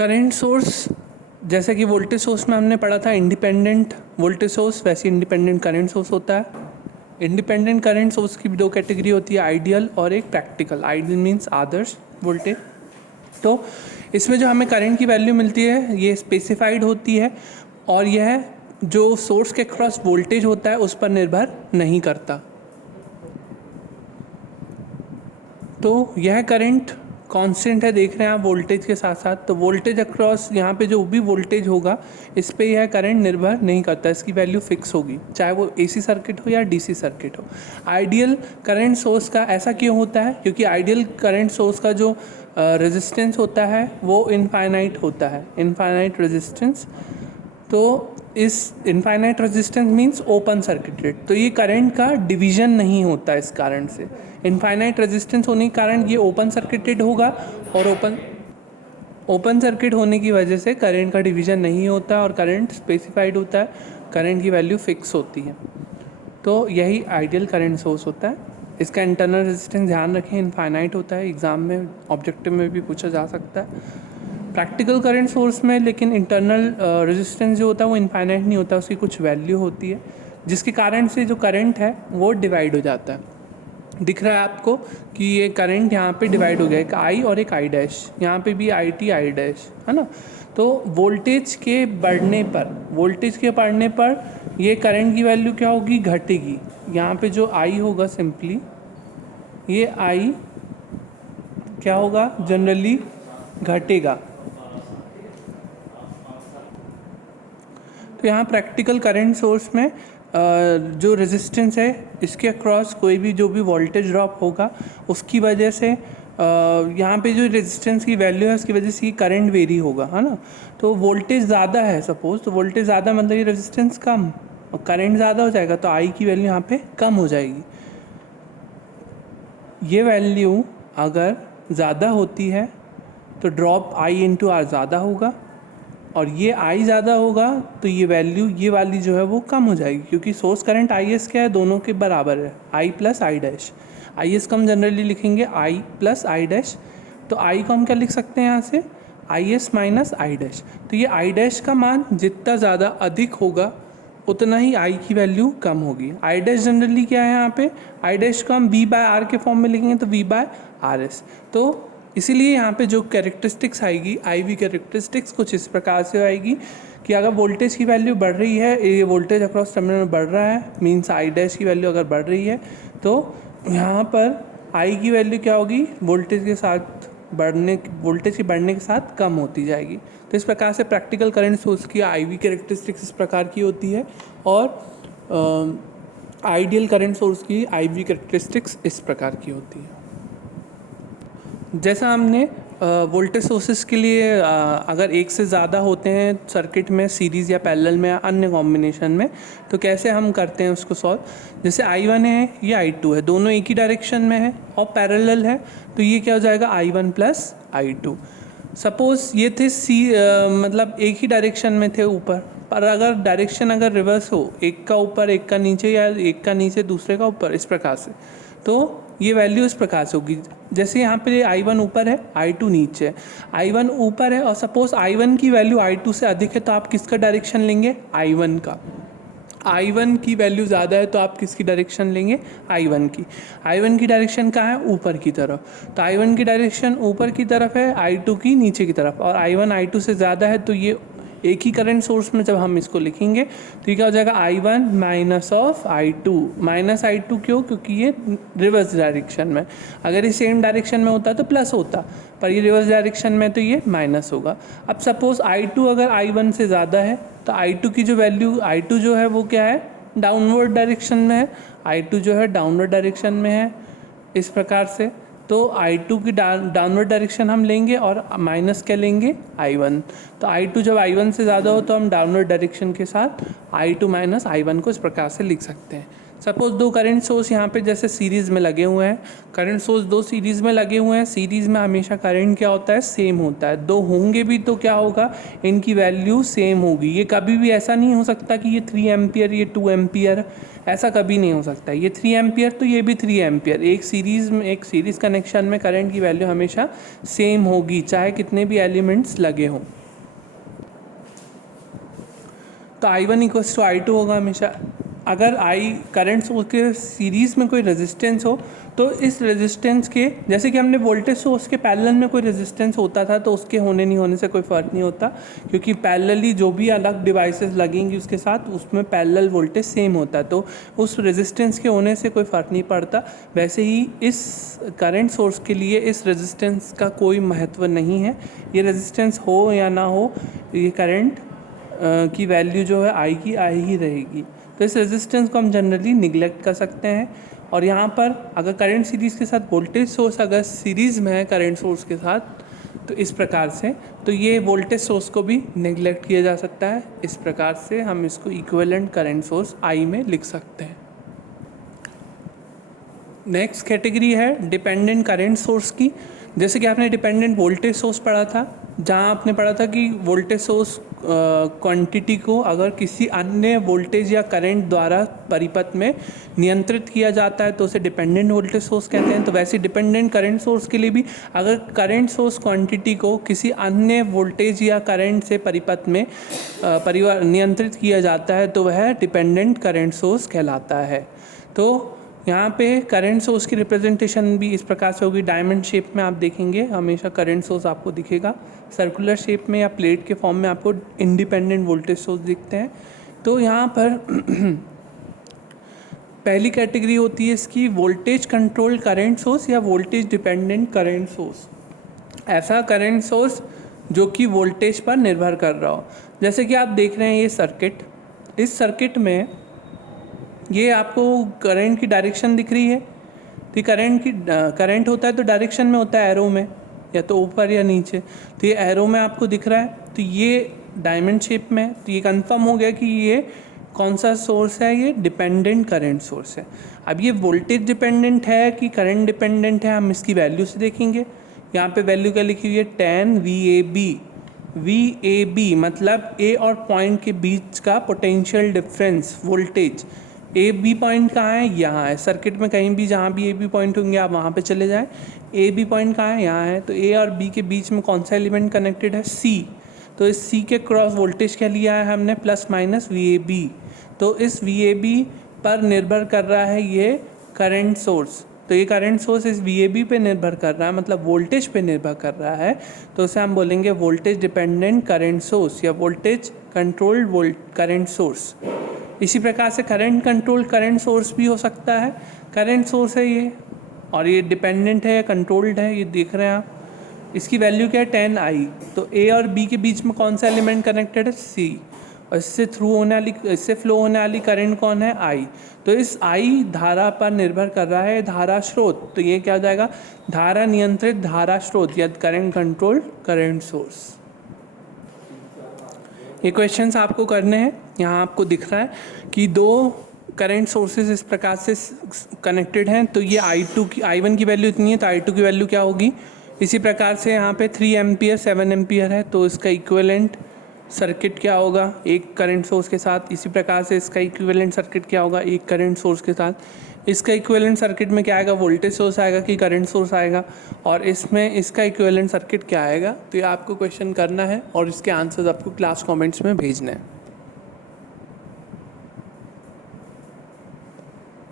Current source जैसे कि voltage source में हमने पढ़ा था इंडिपेंडेंट वोल्टेज सोर्स, वैसे इंडिपेंडेंट करंट सोर्स होता है। इंडिपेंडेंट करंट सोर्स की दो कैटेगरी होती है, आइडियल और एक प्रैक्टिकल। आइडियल मीन्स आदर्श वोल्टेज। तो इसमें जो हमें करंट की वैल्यू मिलती है ये स्पेसिफाइड होती है और यह जो सोर्स के क्रॉस वोल्टेज होता है उस पर निर्भर नहीं करता। तो यह करंट कांस्टेंट है, देख रहे हैं आप वोल्टेज के साथ साथ। तो वोल्टेज अक्रॉस यहाँ पे जो भी वोल्टेज होगा इस पे यह करंट निर्भर नहीं करता, इसकी वैल्यू फिक्स होगी, चाहे वो एसी सर्किट हो या डीसी सर्किट हो। आइडियल करंट सोर्स का ऐसा क्यों होता है? क्योंकि आइडियल करंट सोर्स का जो रेजिस्टेंस होता है वो इनफाइनाइट होता है, इनफाइनाइट रेजिस्टेंस। तो इस infinite resistance means open circuited, तो ये करंट का डिवीजन नहीं होता। इस कारण से इनफाइनाइट रेजिस्टेंस होने के कारण ये ओपन सर्किटेड होगा और ओपन सर्किट होने की वजह से करंट का डिवीजन नहीं होता और करंट स्पेसिफाइड होता है, करंट की वैल्यू फिक्स होती है। तो यही आइडियल करंट सोर्स होता है। इसका इंटरनल रेजिस्टेंस ध्यान रखें, इनफाइनाइट होता है, एग्जाम में ऑब्जेक्टिव में भी पूछा जा सकता है। प्रैक्टिकल करंट सोर्स में लेकिन इंटरनल रेजिस्टेंस जो होता है वो इनफाइनाइट नहीं होता, उसकी कुछ वैल्यू होती है जिसके कारण से जो करंट है वो डिवाइड हो जाता है। दिख रहा है आपको कि ये करंट यहाँ पे डिवाइड हो गया, एक आई और एक आई डैश, यहाँ पे भी आई टी आई डैश है ना। तो वोल्टेज के बढ़ने पर ये करंट की वैल्यू क्या होगी? घटेगी। यहाँ पे जो आई होगा सिंपली ये आई क्या होगा? जनरली घटेगा। तो यहाँ प्रैक्टिकल करंट सोर्स में जो रेजिस्टेंस है इसके अक्रॉस कोई भी जो भी वोल्टेज ड्रॉप होगा उसकी वजह से यहाँ पे जो रेजिस्टेंस की वैल्यू है उसकी वजह से ये करंट वेरी होगा, है ना। तो वोल्टेज ज़्यादा है सपोज, तो वोल्टेज ज़्यादा मतलब ये रेजिस्टेंस कम और करंट ज़्यादा हो जाएगा, तो आई की वैल्यू यहाँ पे कम हो जाएगी। ये वैल्यू अगर ज़्यादा होती है तो ड्रॉप आई इंटू आर ज़्यादा होगा और ये आई ज़्यादा होगा तो ये वैल्यू ये वाली जो है वो कम हो जाएगी, क्योंकि सोर्स करंट आई एस क्या है? दोनों के बराबर है, I plus I dash. I S को हम जनरली लिखेंगे आई प्लस आई डैश, तो आई को हम क्या लिख सकते हैं यहाँ से? I S minus I dash. तो ये आई डैश का मान जितना ज़्यादा अधिक होगा उतना ही आई की वैल्यू कम होगी। आई डैश जनरली क्या है यहाँ पे? आई डैश को हम वी बाय आर के फॉर्म में लिखेंगे, तो वी बाय आर एस। तो इसीलिए यहाँ पे जो कैरेक्टरिस्टिक्स आएगी, आई वी कैरेक्टरिस्टिक्स कुछ इस प्रकार से आएगी कि अगर वोल्टेज की वैल्यू बढ़ रही है, ये वोल्टेज अक्रॉस टर्मिनल में बढ़ रहा है, मीन्स आई डैश की वैल्यू अगर बढ़ रही है तो यहाँ पर आई की वैल्यू क्या होगी? वोल्टेज की बढ़ने के साथ कम होती जाएगी। तो इस प्रकार से प्रैक्टिकल करंट सोर्स की आई वी कैरेक्टरिस्टिक्स इस प्रकार की होती है और आइडियल करंट सोर्स की आई वी कैरेक्टरिस्टिक्स इस प्रकार की होती है। जैसा हमने वोल्टेज सोर्सेज के लिए अगर एक से ज़्यादा होते हैं सर्किट में, सीरीज़ या पैरेलल में या अन्य कॉम्बिनेशन में, तो कैसे हम करते हैं उसको सॉल्व। जैसे I1 है ये I2 है, दोनों एक ही डायरेक्शन में है और पैरेलल है, तो ये क्या हो जाएगा? I1 plus I2। सपोज़ ये थे मतलब एक ही डायरेक्शन में थे ऊपर, पर अगर डायरेक्शन अगर रिवर्स हो, एक का ऊपर एक का नीचे या एक का नीचे दूसरे का ऊपर, इस प्रकार से, तो ये वैल्यू इस प्रकार से होगी। जैसे यहाँ पे I1 ऊपर है, I2 नीचे है। I1 ऊपर है और सपोज I1 की वैल्यू I2 से अधिक है तो आप किसका डायरेक्शन लेंगे? I1 का। I1 की वैल्यू ज़्यादा है तो आप किसकी डायरेक्शन लेंगे? I1 की। I1 की डायरेक्शन कहाँ है? ऊपर की तरफ। तो I1 की डायरेक्शन ऊपर की तरफ है, I2 की नीचे की तरफ, और I1 I2 से ज़्यादा है तो ये एक ही करंट सोर्स में जब हम इसको लिखेंगे तो ये क्या हो जाएगा? I1 minus of I2। Minus I2 क्यों? क्योंकि ये रिवर्स डायरेक्शन में, अगर ये सेम डायरेक्शन में होता तो प्लस होता, पर ये रिवर्स डायरेक्शन में तो ये माइनस होगा। अब सपोज I2 अगर I1 से ज़्यादा है तो I2 की जो वैल्यू, I2 जो है वो क्या है? डाउनवर्ड डायरेक्शन में है, I2 जो है डाउनवर्ड डायरेक्शन में है, इस प्रकार से। तो I2 की डाउनवर्ड डायरेक्शन हम लेंगे और माइनस क्या लेंगे? I1। तो I2 जब I1 से ज़्यादा हो तो हम डाउनवर्ड डायरेक्शन के साथ I2 माइनस I1 को इस प्रकार से लिख सकते हैं। सपोज दो करंट सोर्स यहाँ पे जैसे सीरीज़ में लगे हुए हैं, करंट सोर्स दो सीरीज़ में लगे हुए हैं, सीरीज़ में हमेशा करंट क्या होता है, सेम होता है। दो होंगे भी तो क्या होगा, इनकी वैल्यू सेम होगी। ये कभी भी ऐसा नहीं हो सकता कि ये 3 एम्पियर ये 2 एम्पियर, ऐसा कभी नहीं हो सकता। ये 3 एम्पियर तो ये भी 3 एम्पियर। एक सीरीज़ कनेक्शन में करंट की वैल्यू हमेशा सेम होगी, चाहे कितने भी एलिमेंट्स लगे हों। तो I1 इक्वल्स टू I2 होगा हमेशा। अगर करंट सोर्स के सीरीज़ में कोई रेजिस्टेंस हो तो इस रेजिस्टेंस के, जैसे कि हमने वोल्टेज सोर्स के पैरेलल में कोई रेजिस्टेंस होता था तो उसके होने नहीं होने से कोई फ़र्क नहीं होता, क्योंकि पैरेलली जो भी अलग डिवाइसेस लगेंगी उसके साथ उसमें पैरेलल वोल्टेज सेम होता है, तो उस रेजिस्टेंस के होने से कोई फ़र्क नहीं पड़ता। वैसे ही इस करंट सोर्स के लिए इस रेजिस्टेंस का कोई महत्व नहीं है। ये रेजिस्टेंस हो या ना हो, ये करंट की वैल्यू जो है आई की आई ही रहेगी। तो इस रेजिस्टेंस को हम जनरली निगलेक्ट कर सकते हैं। और यहाँ पर अगर करंट सीरीज़ के साथ वोल्टेज सोर्स अगर सीरीज़ में है करंट सोर्स के साथ, तो इस प्रकार से तो ये वोल्टेज सोर्स को भी निगलेक्ट किया जा सकता है। इस प्रकार से हम इसको इक्विवेलेंट करंट सोर्स आई में लिख सकते हैं। नेक्स्ट कैटेगरी है डिपेंडेंट करंट सोर्स की। जैसे कि आपने डिपेंडेंट वोल्टेज सोर्स पढ़ा था, जहाँ आपने पढ़ा था कि वोल्टेज सोर्स क्वांटिटी को अगर किसी अन्य वोल्टेज या करंट द्वारा परिपथ में नियंत्रित किया जाता है तो उसे डिपेंडेंट वोल्टेज सोर्स कहते हैं। तो वैसे डिपेंडेंट करंट सोर्स के लिए भी अगर करंट सोर्स क्वांटिटी को किसी अन्य वोल्टेज या करंट से परिपथ में नियंत्रित किया जाता है तो वह डिपेंडेंट करंट सोर्स कहलाता है। तो यहाँ पे करंट सोर्स की रिप्रेजेंटेशन भी इस प्रकार से होगी। डायमंड शेप में आप देखेंगे हमेशा करंट सोर्स आपको दिखेगा, सर्कुलर शेप में या प्लेट के फॉर्म में आपको इंडिपेंडेंट वोल्टेज सोर्स दिखते हैं। तो यहाँ पर पहली कैटेगरी होती है इसकी वोल्टेज कंट्रोल करंट सोर्स या वोल्टेज डिपेंडेंट करंट सोर्स। ऐसा करंट सोर्स जो कि वोल्टेज पर निर्भर कर रहा हो। जैसे कि आप देख रहे हैं ये सर्किट, इस सर्किट में ये आपको करंट की डायरेक्शन दिख रही है। तो करंट होता है तो डायरेक्शन में होता है, एरो में, या तो ऊपर या नीचे। तो ये एरो में आपको दिख रहा है, तो ये डायमंड शेप में है। तो ये कंफर्म हो गया कि ये कौन सा सोर्स है, ये डिपेंडेंट करंट सोर्स है। अब ये वोल्टेज डिपेंडेंट है कि करंट डिपेंडेंट है, हम इसकी वैल्यू से देखेंगे। यहाँ पे वैल्यू क्या लिखी हुई है, 10 VAB। VAB मतलब ए और पॉइंट के बीच का potential difference voltage. A B point कहाँ है, यहाँ है। सर्किट में कहीं भी जहाँ भी ए बी पॉइंट होंगे आप वहाँ पे चले जाएं। ए बी पॉइंट कहाँ है, यहाँ है। तो ए और बी के बीच में कौन सा एलिमेंट कनेक्टेड है, सी। तो इस सी के क्रॉस वोल्टेज क्या लिया है हमने, प्लस माइनस VAB। तो इस VAB पर निर्भर कर रहा है ये करंट सोर्स। तो ये करंट सोर्स इस VAB पे निर्भर कर रहा है, मतलब वोल्टेज पे निर्भर कर रहा है। तो उसे हम बोलेंगे वोल्टेज डिपेंडेंट करंट सोर्स या वोल्टेज कंट्रोल्ड करंट सोर्स। इसी प्रकार से करंट कंट्रोल करंट सोर्स भी हो सकता है। करंट सोर्स है ये, और ये डिपेंडेंट है, कंट्रोल्ड है, ये देख रहे हैं आप। इसकी वैल्यू क्या है, 10I। तो ए और बी के बीच में कौन सा एलिमेंट कनेक्टेड है, C। और इससे फ्लो होने वाली करंट कौन है, I। तो इस I धारा पर निर्भर कर रहा है धारा स्रोत। तो ये क्या हो जाएगा, धारा नियंत्रित धारा स्रोत या करंट कंट्रोल्ड करंट सोर्स। ये क्वेश्चंस आपको करने हैं। यहाँ आपको दिख रहा है कि दो करंट सोर्सेज इस प्रकार से कनेक्टेड हैं। तो ये I1 की वैल्यू इतनी है, तो I2 की वैल्यू क्या होगी। इसी प्रकार से यहाँ पे 3 एम्पियर 7 एम्पियर है, तो इसका इक्विवेलेंट सर्किट क्या होगा एक करंट सोर्स के साथ। इसी प्रकार से इसका इक्विवेलेंट सर्किट क्या होगा एक करंट सोर्स के साथ। इसका इक्विवेलेंट सर्किट में क्या आएगा, वोल्टेज सोर्स आएगा कि करंट सोर्स आएगा, और इसमें इसका इक्विवेलेंट सर्किट क्या आएगा। तो ये आपको क्वेश्चन करना है और इसके आंसर्स आपको क्लास कमेंट्स में भेजना है।